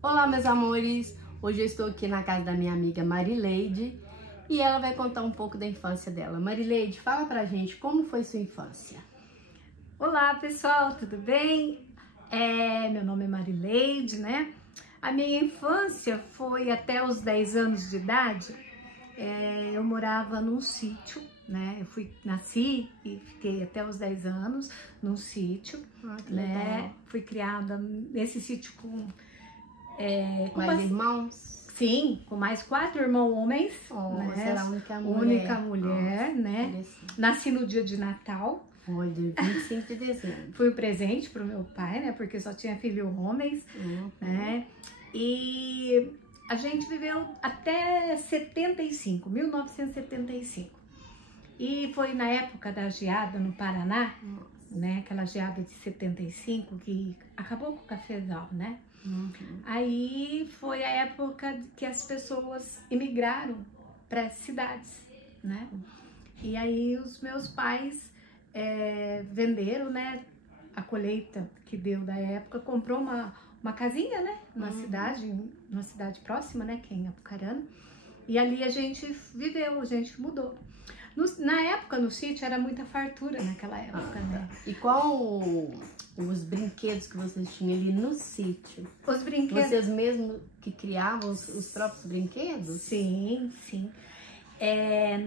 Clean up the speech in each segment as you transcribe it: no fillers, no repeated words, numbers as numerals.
Olá, meus amores! Hoje eu estou aqui na casa da minha amiga Marileide e ela vai contar um pouco da infância dela. Marileide, fala pra gente como foi sua infância. Olá, pessoal, tudo bem? Meu nome é Marileide, né? A minha infância foi até os 10 anos de idade. Eu morava num sítio, né? Nasci e fiquei até os 10 anos num sítio, né? Legal. Fui criada nesse sítio com Mais irmãos? Sim, com mais 4 irmãos homens. Você né? era a única mulher. Única mulher, Nossa, né? interessante. Nasci no dia de Natal. Foi de 25 de dezembro. Fui um presente pro meu pai, né? Porque só tinha filho homens, né? E a gente viveu até 1975. E foi na época da geada no Paraná, né? Aquela geada de 75 que acabou com o cafezal, né? Aí foi a época que as pessoas imigraram para as cidades, né? E aí os meus pais venderam, né? A colheita que deu da época, comprou uma casinha, né? Numa cidade próxima, né? Que é em Apucarana. E ali a gente viveu, a gente mudou. Na época, no sítio, era muita fartura naquela época, né? E qual os brinquedos que vocês tinham ali no sítio? Os brinquedos... Vocês mesmos que criavam os próprios brinquedos? Sim, sim.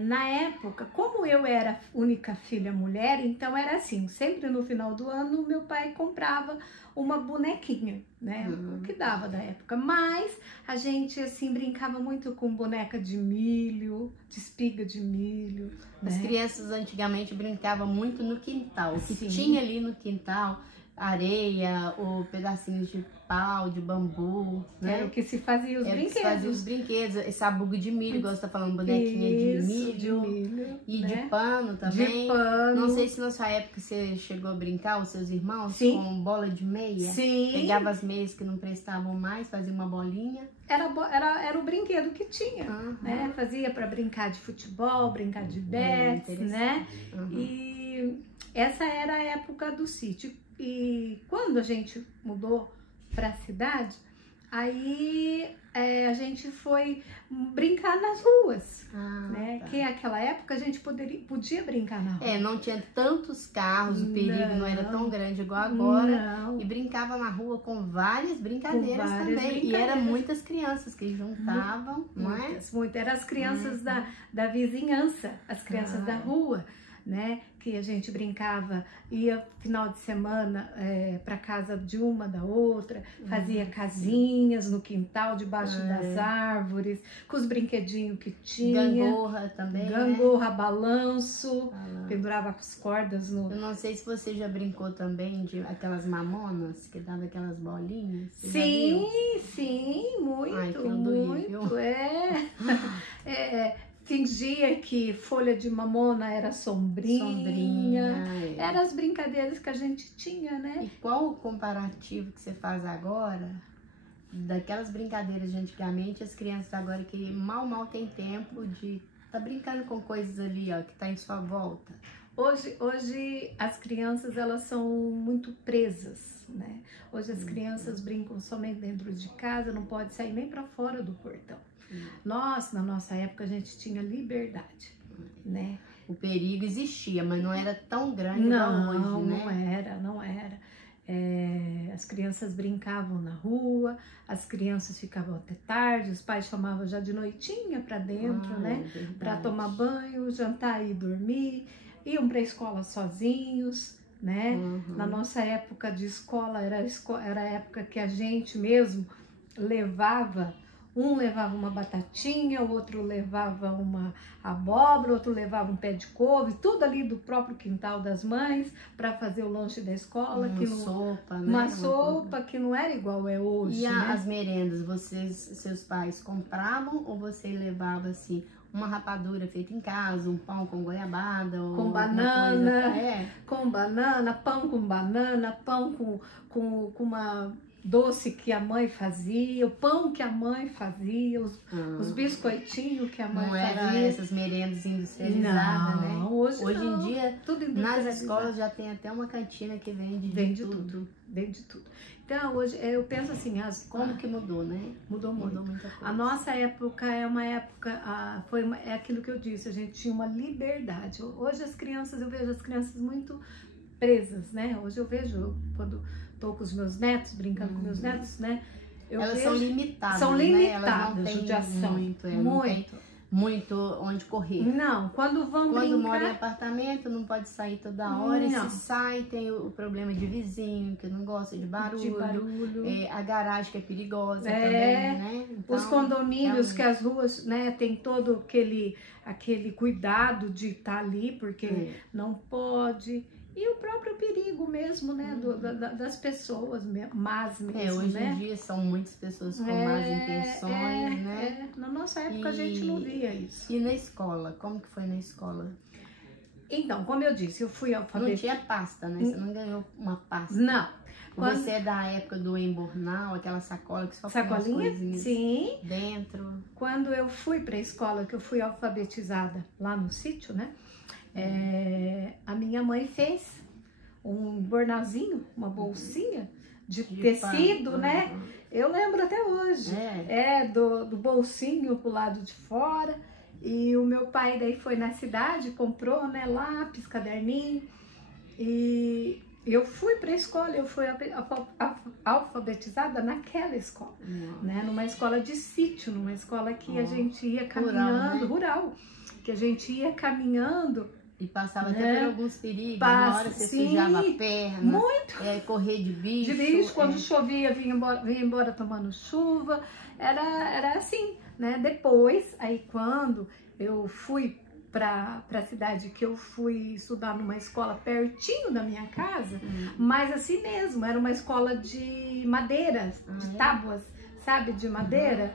Na época, como eu era única filha mulher, então era assim, sempre no final do ano meu pai comprava uma bonequinha, né? O que dava da época, mas a gente assim brincava muito com boneca de milho, de espiga de milho. As né? crianças antigamente brincavam muito no quintal, o que Sim. tinha ali no quintal, areia ou pedacinhos de pau, de bambu, né? Era o que se fazia os brinquedos. Que se fazia os brinquedos, esse sabugo de milho, igual você tá falando, bonequinha Isso, de milho e né? de pano também. De pano. Não sei se na sua época você chegou a brincar, os seus irmãos, Sim. com bola de meia. Sim. Pegava as meias que não prestavam mais, fazia uma bolinha. Era o brinquedo que tinha, né? Fazia para brincar de futebol, brincar de bets, né? E essa era a época do sítio. E quando a gente mudou para a cidade, aí a gente foi brincar nas ruas, né? Tá. Que naquela época a gente podia brincar na rua. Não tinha tantos carros, o perigo não era tão grande igual agora. Não. E brincava na rua com várias brincadeiras também. E eram muitas crianças que juntavam, não é? Muitas. Eram as crianças da vizinhança, as crianças da rua, né? Que a gente brincava, ia final de semana para casa de uma da outra, fazia casinhas no quintal, debaixo das árvores, com os brinquedinhos que tinha. Gangorra também, Gangorra, balanço, pendurava as cordas no... Eu não sei se você já brincou também de aquelas mamonas, que dava aquelas bolinhas. Sim, muito, Ai, muito. Fingia que folha de mamona era sombrinha. Eram as brincadeiras que a gente tinha, né? E qual o comparativo que você faz agora daquelas brincadeiras de antigamente, as crianças agora que mal tem tempo de tá brincando com coisas ali, ó, que tá em sua volta? Hoje as crianças, elas são muito presas, né? Hoje as crianças brincam somente dentro de casa, não pode sair nem para fora do portão. Nós, na nossa época, a gente tinha liberdade, né? O perigo existia, mas não era tão grande igual hoje, né? Não era. As crianças brincavam na rua, as crianças ficavam até tarde, os pais chamavam já de noitinha para dentro, né? Para tomar banho, jantar e dormir, iam para a escola sozinhos, né? Na nossa época de escola, era a época que a gente mesmo levava... Um levava uma batatinha, o outro levava uma abóbora, o outro levava um pé de couve, tudo ali do próprio quintal das mães para fazer o lanche da escola. Sopa, né? Uma sopa que não era igual é hoje. E né? as merendas, seus pais compravam ou você levava assim uma rapadura feita em casa, um pão com goiabada? Com banana, com banana, pão com banana, pão com doce que a mãe fazia, o pão que a mãe fazia, os biscoitinhos que a mãe fazia. Não eram essas merendas industrializadas, né? Hoje em não. dia, Tudo nas escolas já tem até uma cantina que vende tudo. Vende tudo. Então, hoje, eu penso assim... Como que mudou, né? Mudou muito. Mudou muita coisa. A nossa época é uma época... é aquilo que eu disse, a gente tinha uma liberdade. Hoje as crianças, eu vejo as crianças muito presas, né? Hoje eu vejo, quando estou com os meus netos, brincando com meus netos, né? Elas são limitadas, são né? limitadas, Elas não têm judiação. Muito onde correr. Não, quando brincar... mora em apartamento, não pode sair toda hora. Não. E se sai, tem o problema de vizinho, que não gosta de barulho. A garagem que é perigosa também, né? Então, os condomínios que as ruas, né, tem todo aquele cuidado de estar ali, porque não pode... E o próprio perigo mesmo, né, das pessoas más mesmo, hoje né? em dia são muitas pessoas com más intenções, né? Na nossa época a gente não via isso. E na escola? Como que foi na escola? Então, como eu disse, eu fui alfabetizada. Não tinha pasta, né? Você não ganhou uma pasta. Não. Você é da época do embornal, aquela sacola que só põe as coisinhas Sim. dentro. Quando eu fui para a escola, que eu fui alfabetizada lá no sítio, né? A minha mãe fez um bornalzinho, uma bolsinha de tecido, né? Eu lembro até hoje. Do bolsinho pro lado de fora. E o meu pai daí foi na cidade, comprou, né, lápis, caderninho. E eu fui para a escola, eu fui alfabetizada naquela escola, né? Numa escola de sítio, numa escola que a gente ia caminhando, rural, que a gente ia caminhando. E passava até por alguns perigos, na hora você sujava a perna. Muito! Correr de bicho. Quando chovia, vinha embora tomando chuva. Era assim, né? Depois, aí quando eu fui para a cidade, que eu fui estudar numa escola pertinho da minha casa, mas assim mesmo, era uma escola de madeiras, de tábuas, sabe? De madeira.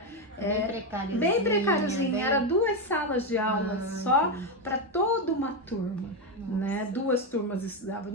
Bem precáriozinha, era 2 salas de aula só para toda uma turma, né? 2 turmas estudavam.